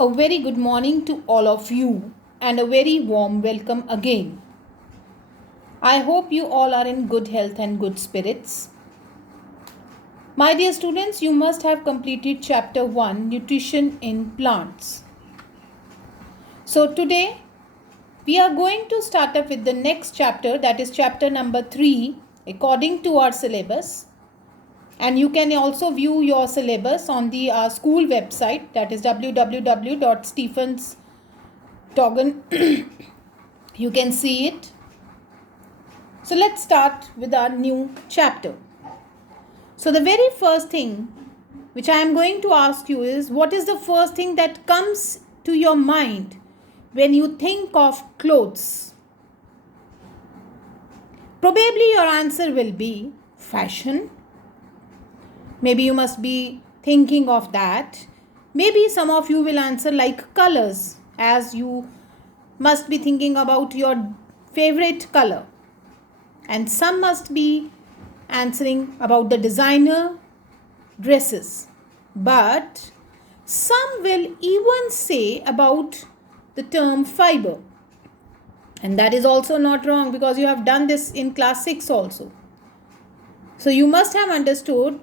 A very good morning to all of you and a very warm welcome again. I hope you all are in good health and good spirits. My dear students, you must have completed chapter 1, Nutrition in Plants. So today we are going to start up with the next chapter, that is chapter number 3 according to our syllabus. And you can also view your syllabus on the school website, that is www.stephens.org. You can see it. So let's start with our new chapter. So the very first thing which I am going to ask you is, what is the first thing that comes to your mind when you think of clothes? Probably your answer will be fashion. Maybe you must be thinking of that. Maybe some of you will answer like colors, as you must be thinking about your favorite color. And some must be answering about the designer dresses. But some will even say about the term fiber. And that is also not wrong, because you have done this in class 6 also. So you must have understood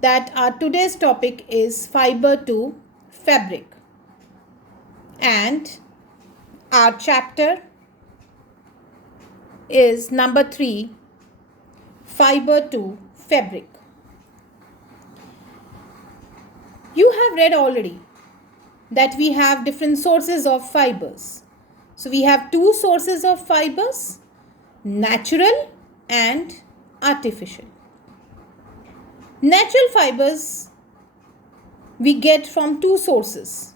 that our today's topic is fiber to fabric, and our chapter is number 3, fiber to fabric. You have read already that we have different sources of fibers. So we have two sources of fibers, natural and artificial. Natural fibers we get from two sources,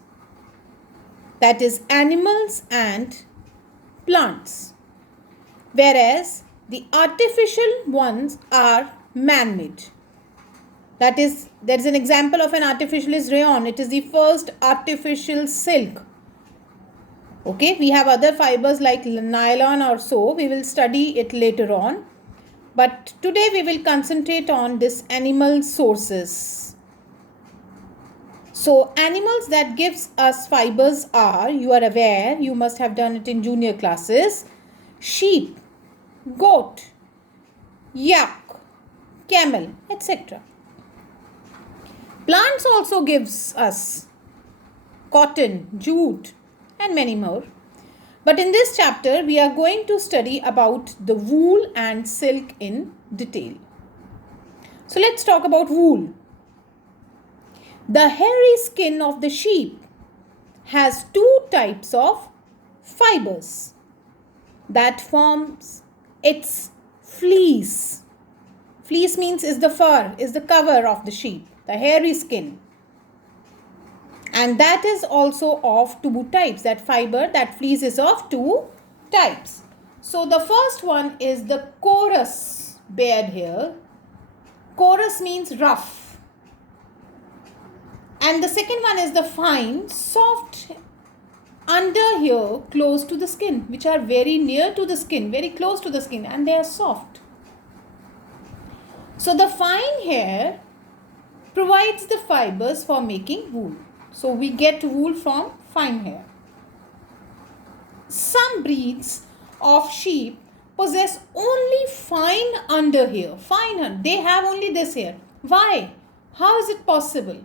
that is animals and plants, whereas the artificial ones are man-made. That is, there is an example of an artificial is rayon. It is the first artificial silk. Okay, we have other fibers like nylon or so. We will study it later on. But today we will concentrate on this animal sources. So animals that gives us fibers are, you are aware, you must have done it in junior classes, sheep, goat, yak, camel, etc. Plants also gives us cotton, jute and many more. But in this chapter, we are going to study about the wool and silk in detail. So let's talk about wool. The hairy skin of the sheep has two types of fibers that forms its fleece. Fleece means is the fur, is the cover of the sheep, the hairy skin. And that is also of two types. That fiber, that fleece is of two types. So the first one is the coarse bared hair. Coarse means rough. And the second one is the fine, soft under hair close to the skin, which are very near to the skin, very close to the skin, and they are soft. So the fine hair provides the fibers for making wool. So we get wool from fine hair. Some breeds of sheep possess only fine under hair. They have only this hair. Why? How is it possible?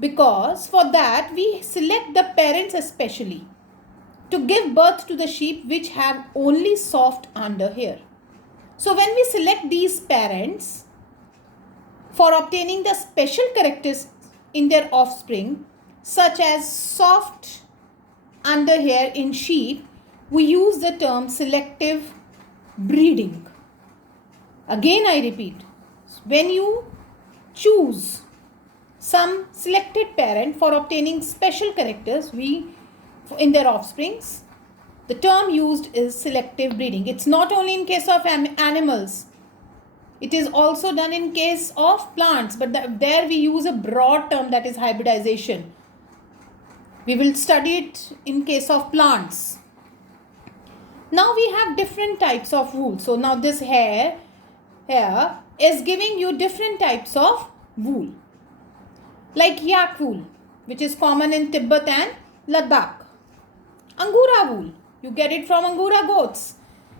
Because for that we select the parents especially to give birth to the sheep which have only soft under hair. So when we select these parents for obtaining the special characteristics in their offspring, such as soft under hair in sheep, we use the term selective breeding. Again I repeat, when you choose some selected parent for obtaining special characters in their offsprings, the term used is selective breeding. It's not only in case of animals. It is also done in case of plants, but there we use a broad term, that is hybridization. We will study it in case of plants. Now we have different types of wool. So now this hair is giving you different types of wool. Like yak wool, which is common in Tibet and Ladakh. Angora wool. You get it from Angora goats.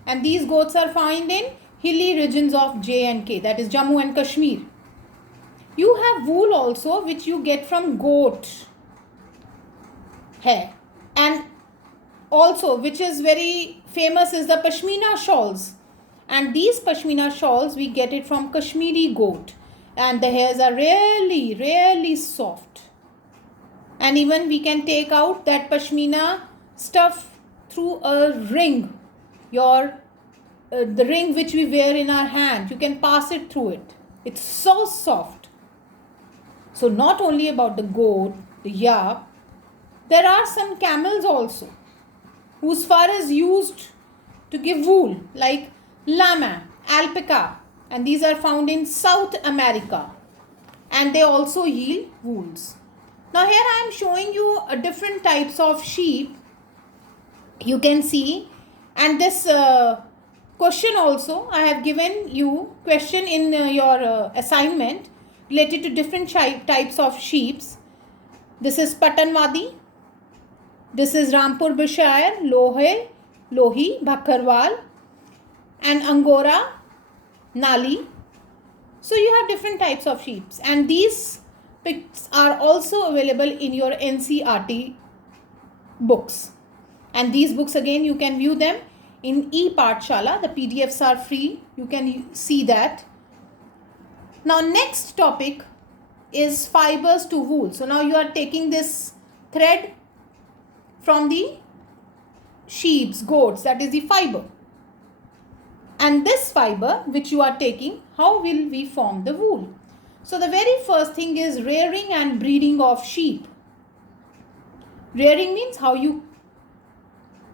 And these goats are found in hilly regions of J&K, that is Jammu and Kashmir. You have wool also which you get from goat hair. And also which is very famous is the Pashmina shawls. And these Pashmina shawls we get it from Kashmiri goat. And the hairs are really soft. And even we can take out that Pashmina stuff through a ring. The ring which we wear in our hand, you can pass it through it. It's so soft. So not only about the goat, the yak, there are some camels also whose fur is used to give wool, like llama, alpaca, and these are found in South America, and they also yield wools. Now here I am showing you different types of sheep. You can see, and this question also I have given you question in your assignment related to different types of sheep. This is Patanwadi, this is Rampur Bashire, Lohi, Bhakarwal, and Angora, Nali. So you have different types of sheep, and these pics are also available in your NCERT books. And these books again you can view them in e-Pathshala. The PDFs are free. You can see that. Now next topic is fibers to wool. So now you are taking this thread from the sheep's, goats, that is the fiber. And this fiber which you are taking, how will we form the wool? So the very first thing is rearing and breeding of sheep. Rearing means how you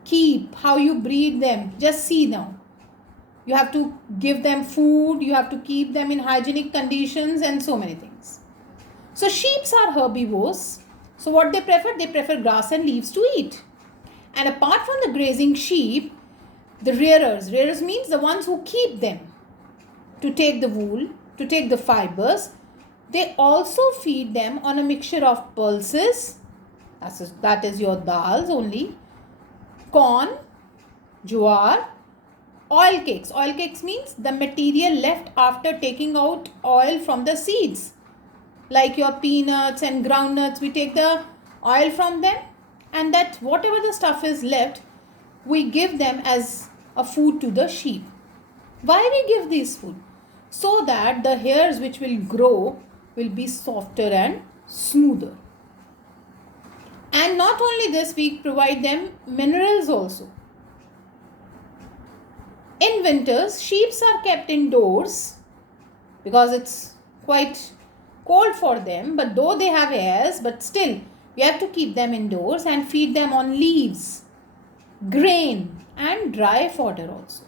keep, how you breed them. Just see now. You have to give them food, you have to keep them in hygienic conditions and so many things. So sheep are herbivores. So what they prefer? They prefer grass and leaves to eat. And apart from the grazing sheep, the rearers means the ones who keep them to take the wool, to take the fibers, they also feed them on a mixture of pulses, that is your dals only, corn, jowar, oil cakes. Oil cakes means the material left after taking out oil from the seeds. Like your peanuts and groundnuts, we take the oil from them, and that whatever the stuff is left, we give them as a food to the sheep. Why we give this food? So that the hairs which will grow will be softer and smoother. And not only this, we provide them minerals also. In winters, sheep are kept indoors because it's quite cold for them, but though they have hairs, but still we have to keep them indoors and feed them on leaves, grain and dry fodder also.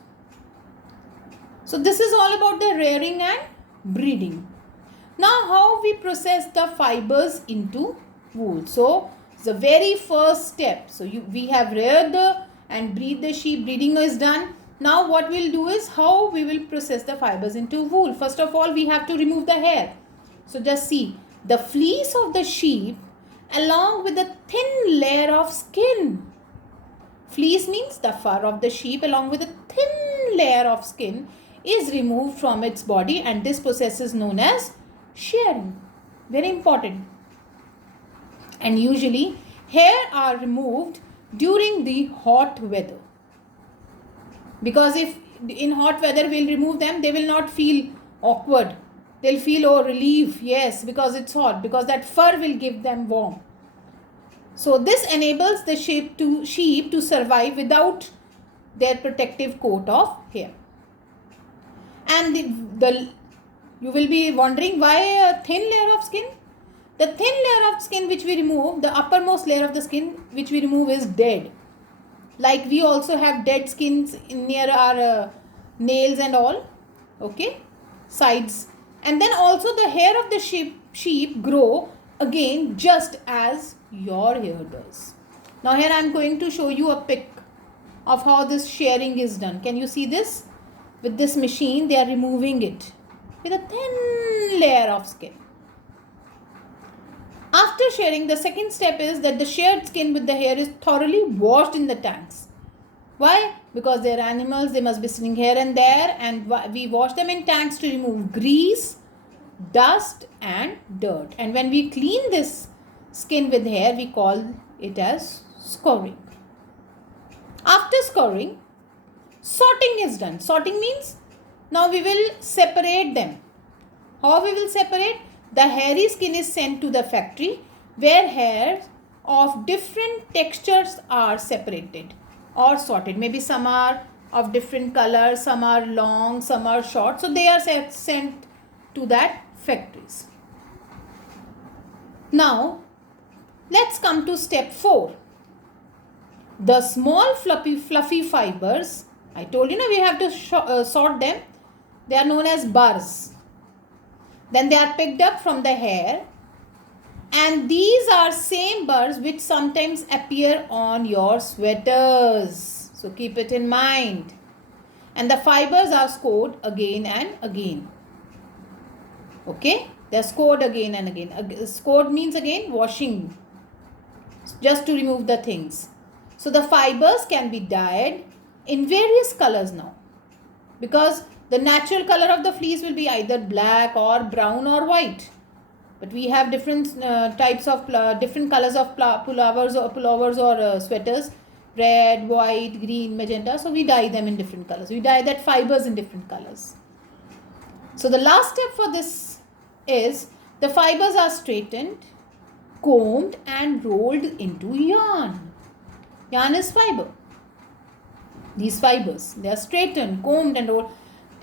So this is all about the rearing and breeding. Now how we process the fibers into wool. So the very first step. So we have reared and breed the sheep. Breeding is done. Now what we'll do is how we will process the fibers into wool. First of all, we have to remove the hair. So just see the fleece of the sheep along with a thin layer of skin. Fleece means the fur of the sheep along with a thin layer of skin is removed from its body, and this process is known as shearing. Very important. And usually hair are removed during the hot weather, because if in hot weather we'll remove them, they will not feel awkward. They'll feel relief, yes, because it's hot, because that fur will give them warmth. So this enables the sheep to survive without their protective coat of hair. And you will be wondering why a thin layer of skin? The thin layer of skin which we remove, the uppermost layer of the skin which we remove is dead. Like we also have dead skins near our nails and all, okay, sides. And then also the hair of the sheep grow again just as your hair does. Now here I am going to show you a pic of how this shearing is done. Can you see this? With this machine they are removing it with a thin layer of skin. After shearing, the second step is that the sheared skin with the hair is thoroughly washed in the tanks. Why? Because they are animals, they must be sitting here and there, and we wash them in tanks to remove grease, dust and dirt. And when we clean this skin with hair, we call it as scouring. After scouring, sorting is done. Sorting means now we will separate them. How we will separate? The hairy skin is sent to the factory where hairs of different textures are separated or sorted. Maybe some are of different colors, some are long, some are short. So they are sent to that factories. Now let's come to step 4. The small fluffy fibers, I told you we have to sort them. They are known as burrs. Then they are picked up from the hair, and these are same burrs which sometimes appear on your sweaters. So keep it in mind. And the fibers are scored again and again. Okay, they are scored again and again. Scored means again washing, just to remove the things. So the fibers can be dyed in various colors now, because the natural color of the fleece will be either black or brown or white. But we have different types of different colors of pullovers or sweaters: red, white, green, magenta. So we dye them in different colors. We dye that fibers in different colors. So the last step for this is the fibers are straightened, combed and rolled into yarn. Yarn is fiber. These fibers, they are straightened, combed and rolled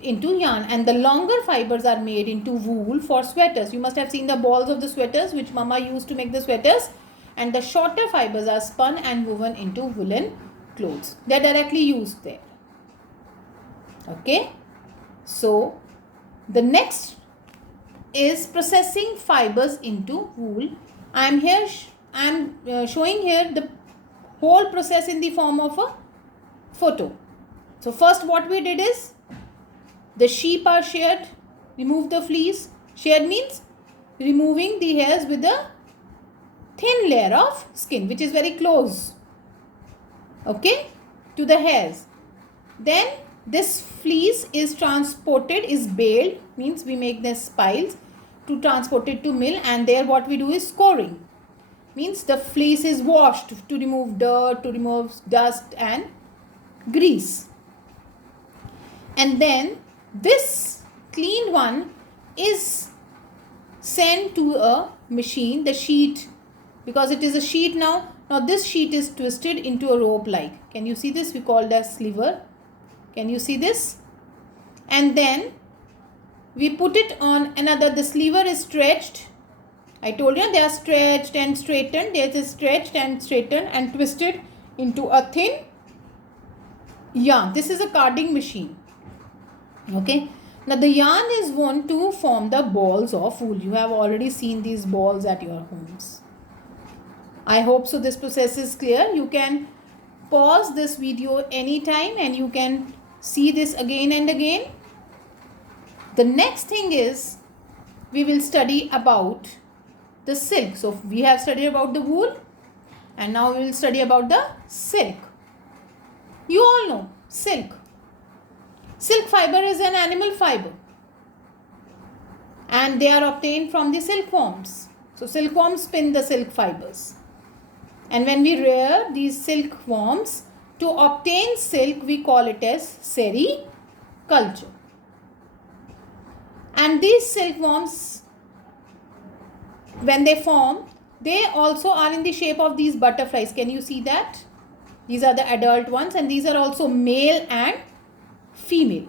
into yarn, and the longer fibers are made into wool for sweaters. You must have seen the balls of the sweaters which mama used to make the sweaters, and the shorter fibers are spun and woven into woolen clothes. They are directly used there. Okay, so the next is processing fibers into wool. I am here showing here the whole process in the form of a photo. So first what we did is, the sheep are sheared, remove the fleece. Sheared means removing the hairs with a thin layer of skin which is very close, okay, to the hairs. Then this fleece is transported, is baled, means we make this piles to transport it to mill, and there what we do is scouring, means the fleece is washed to remove dirt, to remove dust and grease. And then this cleaned one is sent to a machine, the sheet, because it is a sheet now. Now this sheet is twisted into a rope like. Can you see this? We call it as sliver. Can you see this? And then we put it on another, the sliver is stretched. I told you they are stretched and straightened. It is stretched and straightened and twisted into a thin yarn. This is a carding machine. Okay. Now the yarn is woven to form the balls of wool. You have already seen these balls at your homes. I hope so this process is clear. You can pause this video anytime and you can see this again and again. The next thing is we will study about the silk. So we have studied about the wool and now we will study about the silk. You all know silk. Silk fiber is an animal fiber and they are obtained from the silkworms. So silkworms spin the silk fibers, and when we rear these silkworms to obtain silk, we call it as sericulture. And these silkworms, when they form, they also are in the shape of these butterflies. Can you see that? These are the adult ones and these are also male and female.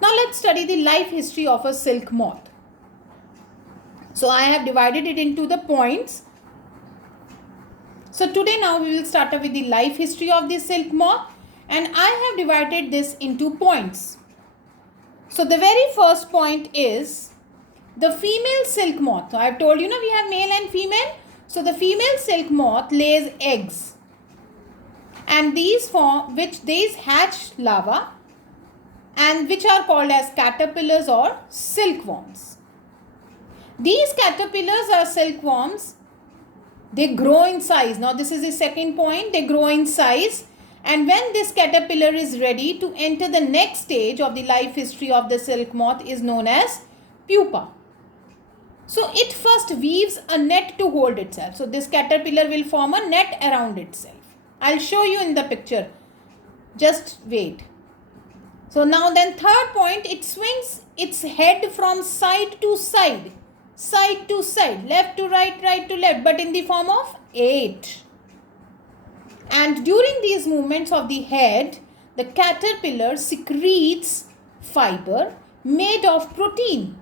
Now let's study the life history of a silk moth. So I have divided it into the points. So today now we will start with the life history of the silk moth, and I have divided this into points. So the very first point is the female silk moth. So I have told you we have male and female. So the female silk moth lays eggs, and these hatch larvae, and which are called as caterpillars or silkworms. These caterpillars are silkworms. They grow in size. Now this is the second point. They grow in size. And when this caterpillar is ready to enter the next stage of the life history of the silk moth is known as pupa. So it first weaves a net to hold itself. So this caterpillar will form a net around itself. I'll show you in the picture. Just wait. So now then third point, it swings its head from side to side, left to right, right to left, but in the form of 8. And during these movements of the head, the caterpillar secretes fiber made of protein.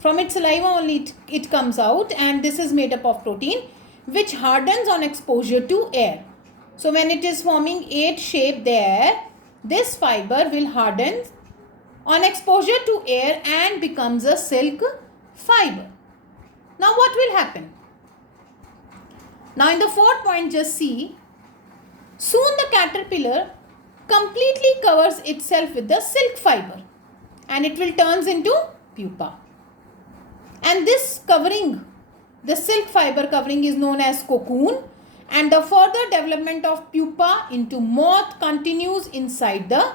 From its saliva only it comes out, and this is made up of protein which hardens on exposure to air. So when it is forming 8 shape there, this fiber will harden on exposure to air and becomes a silk fiber. Now what will happen? Now in the fourth point, just see, soon the caterpillar completely covers itself with the silk fiber and it will turns into pupa. And this covering, the silk fiber covering, is known as cocoon, and the further development of pupa into moth continues inside the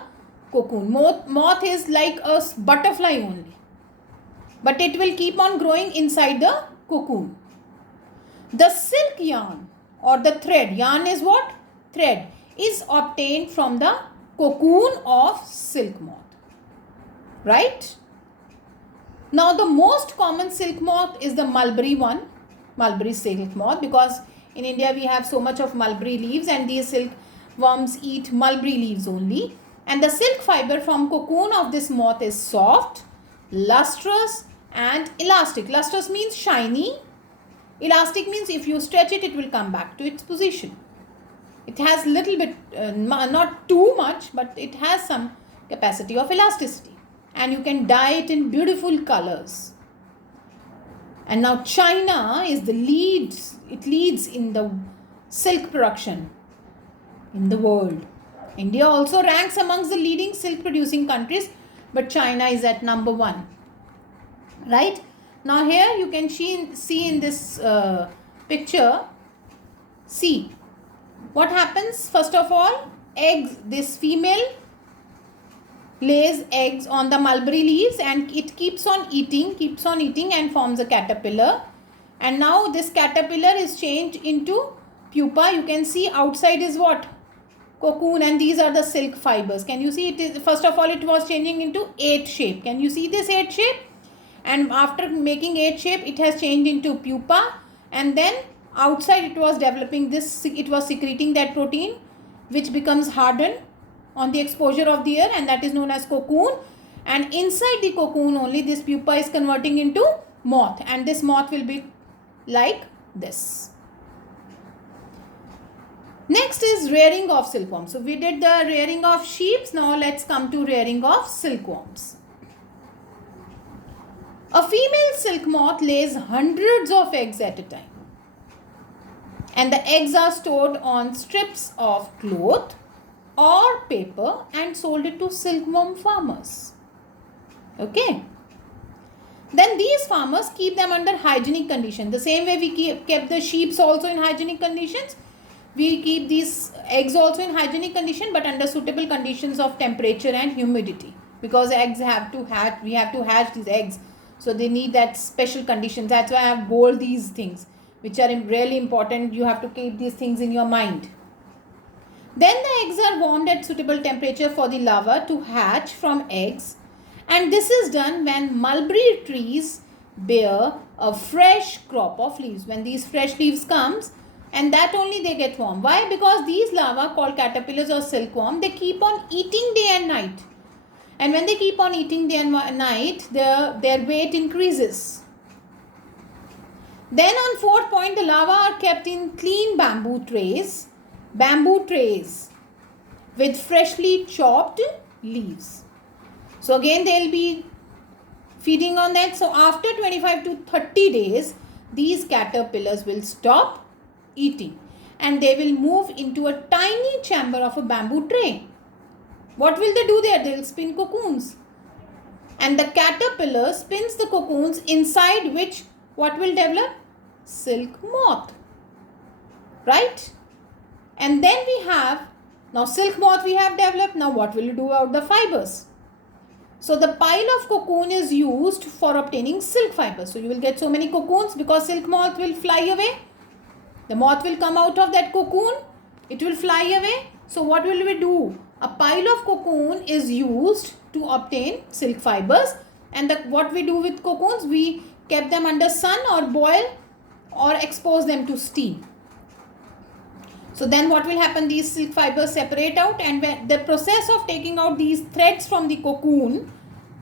cocoon. Moth is like a butterfly only, but it will keep on growing inside the cocoon. The silk yarn or the thread, yarn is what? Thread, is obtained from the cocoon of silk moth. Right? Now the most common silk moth is the mulberry one, mulberry silk moth, because in India we have so much of mulberry leaves and these silkworms eat mulberry leaves only. And the silk fiber from cocoon of this moth is soft, lustrous and elastic. Lustrous means shiny. Elastic means if you stretch it, it will come back to its position. It has little bit, not too much, but it has some capacity of elasticity. And you can dye it in beautiful colors. And now China is the it leads in the silk production in the world. India also ranks amongst the leading silk producing countries, but China is at number 1. Right? Now here you can see in this picture, see what happens. First of all, eggs, this female lays eggs on the mulberry leaves and it keeps on eating and forms a caterpillar. And now this caterpillar is changed into pupa. You can see outside is what? Cocoon, and these are the silk fibers. Can you see it is, first of all it was changing into 8 shape. Can you see this 8 shape? And after making 8 shape, it has changed into pupa, and then outside it was developing this, it was secreting that protein which becomes hardened on the exposure of the air, and that is known as cocoon. And inside the cocoon only this pupa is converting into moth, and this moth will be like this. Next is rearing of silkworms. So we did the rearing of sheep. Now let's come to rearing of silkworms. A female silk moth lays hundreds of eggs at a time, and the eggs are stored on strips of cloth or paper and sold it to silkworm farmers. Okay. Then these farmers keep them under hygienic conditions. The same way we kept the sheep also in hygienic conditions, we keep these eggs also in hygienic condition, but under suitable conditions of temperature and humidity, because eggs have to hatch, we have to hatch these eggs, so they need that special conditions. That's why I have bold these things which are really important. You have to keep these things in your mind. Then the eggs are warmed at suitable temperature for the larva to hatch from eggs, and this is done when mulberry trees bear a fresh crop of leaves. When these fresh leaves comes, and that only they get warm. Why? Because these larvae called caterpillars or silkworm, they keep on eating day and night. And when they keep on eating day and night, their weight increases. Then on fourth point, the larvae are kept in clean bamboo trays with freshly chopped leaves. So again they will be feeding on that. So after 25 to 30 days, these caterpillars will stop eating and they will move into a tiny chamber of a bamboo tray. What will they do there? They will spin cocoons. And the caterpillar spins the cocoons inside which what will develop? Silk moth. Right? And then we have, now silk moth we have developed. Now what will you do out the fibers? So the pile of cocoon is used for obtaining silk fibers. So you will get so many cocoons because silk moth will fly away. The moth will come out of that cocoon. It will fly away. So what will we do? A pile of cocoon is used to obtain silk fibers. And what we do with cocoons? We kept them under sun or boil or expose them to steam. So then what will happen? These silk fibers separate out, and when the process of taking out these threads from the cocoon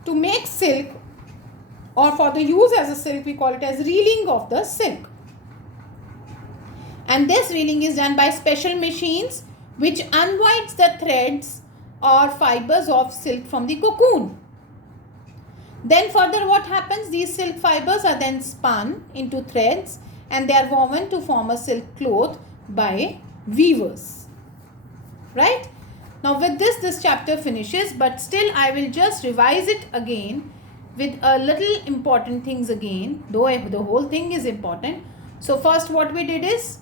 to make silk, or for the use as a silk, we call it as reeling of the silk. And this reeling is done by special machines which unwinds the threads or fibers of silk from the cocoon. Then further what happens? These silk fibers are then spun into threads and they are woven to form a silk cloth by weavers. Right? Now with this chapter finishes, but still I will just revise it again with a little important things again, though the whole thing is important. So first what we did is,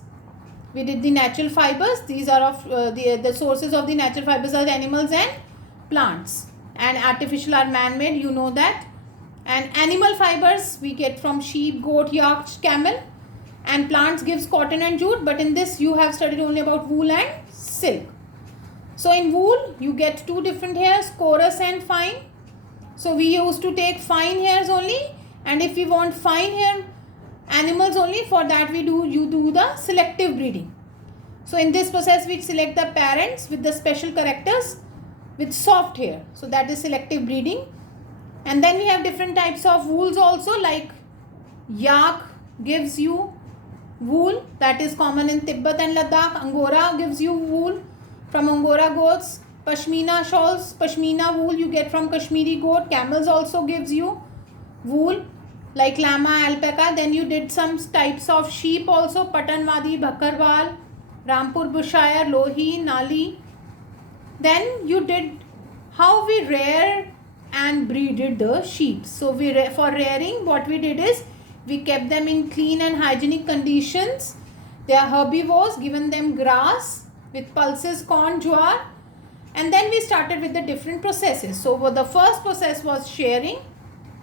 we did the natural fibers. These are of the sources of the natural fibers are the animals and plants, and artificial are man-made, you know that. And animal fibers we get from sheep, goat, yak, camel, and plants gives cotton and jute, but in this you have studied only about wool and silk. So in wool you get two different hairs, coarse and fine. So we used to take fine hairs only, and if we want fine hair animals only, for that you do the selective breeding. So in this process we select the parents with the special characters with soft hair. So that is selective breeding. And then we have different types of wools also, like yak gives you wool that is common in Tibet and Ladakh. Angora gives you wool from Angora goats. Pashmina shawls, Pashmina wool you get from Kashmiri goat. Camels also gives you wool like llama, alpaca. Then you did some types of sheep also, Patanwadi, Bhakarwal, Rampur Bushire, Lohi, Nali. Then you did how we rear and breeded the sheep. So for rearing, what we did is we kept them in clean and hygienic conditions. They are herbivores, given them grass with pulses, corn, jowar. And then we started with the different processes. So the first process was shearing,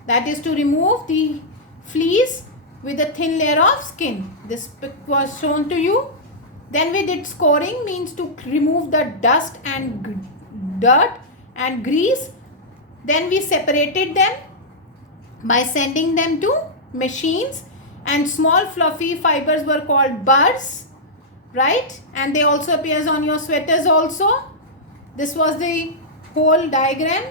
that is to remove the fleece with a thin layer of skin. This was shown to you. Then we did scoring, means to remove the dust and dirt and grease. Then we separated them by sending them to machines, and small fluffy fibers were called burrs, right? And they also appears on your sweaters also. This was the whole diagram.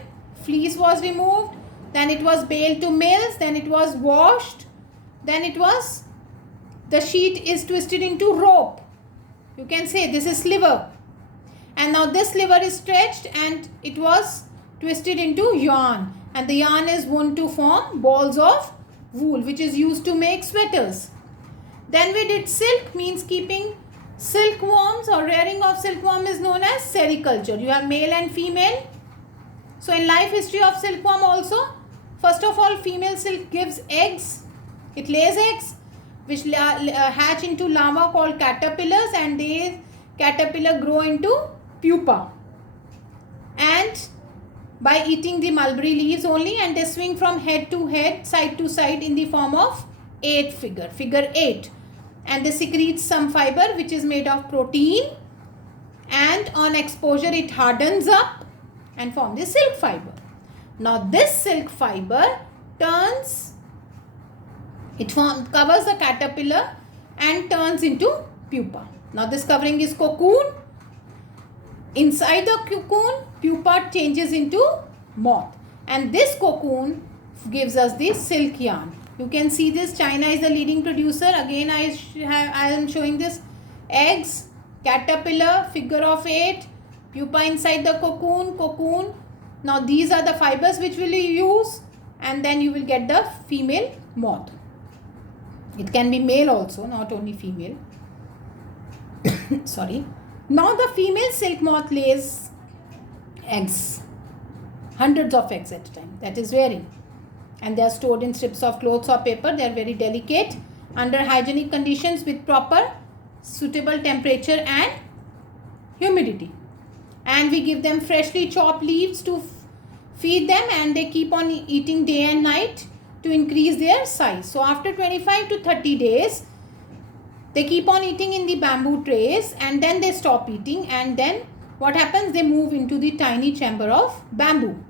Fleece was removed, then it was baled to mills, then it was washed, then the sheet is twisted into rope. You can say this is sliver, and now this sliver is stretched and it was twisted into yarn, and the yarn is wound to form balls of wool which is used to make sweaters. Then we did silk, means keeping silkworms or rearing of silkworm is known as sericulture. You have male and female. So in life history of silkworm also, first of all, female silk gives eggs. It lays eggs which hatch into larvae called caterpillars, and they caterpillar grow into pupa, and by eating the mulberry leaves only, and they swing from head to head, side to side in the form of figure 8, and they secrete some fiber which is made of protein, and on exposure it hardens up and forms the silk fiber. Now this silk fiber covers the caterpillar and turns into pupa. Now this covering is cocoon. Inside the cocoon, pupa changes into moth, and this cocoon gives us the silk yarn. You can see this. China is the leading producer. Again I am showing this: eggs, caterpillar, figure of 8, pupa inside the cocoon. Now these are the fibers which will you use, and then you will get the female moth. It can be male also, not only female. Sorry. Now the female silk moth lays eggs. hundreds of eggs at a time. That is varying. And they are stored in strips of clothes or paper. They are very delicate under hygienic conditions with proper suitable temperature and humidity. And we give them freshly chopped leaves to feed them, and they keep on eating day and night to increase their size. So after 25 to 30 days, they keep on eating in the bamboo trays, and then they stop eating, and then what happens? They move into the tiny chamber of bamboo.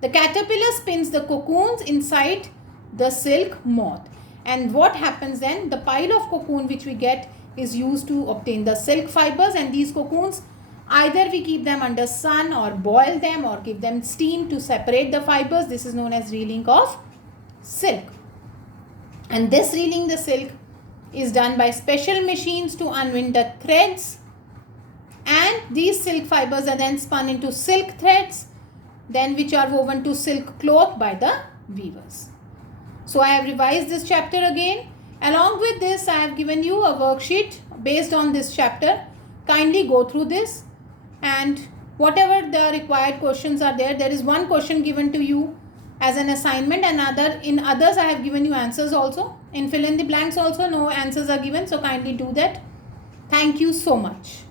The caterpillar spins the cocoons inside the silk moth. And what happens then? The pile of cocoon which we get is used to obtain the silk fibers, and these cocoons, either we keep them under sun or boil them or give them steam to separate the fibers. This is known as reeling of silk. And this reeling the silk is done by special machines to unwind the threads, and these silk fibers are then spun into silk threads, then which are woven to silk cloth by the weavers. So I have revised this chapter again. Along with this, I have given you a worksheet based on this chapter. Kindly go through this, and whatever the required questions are there, there is one question given to you as an assignment, and in others I have given you answers also. In fill in the blanks also no answers are given, so kindly do that. Thank you so much.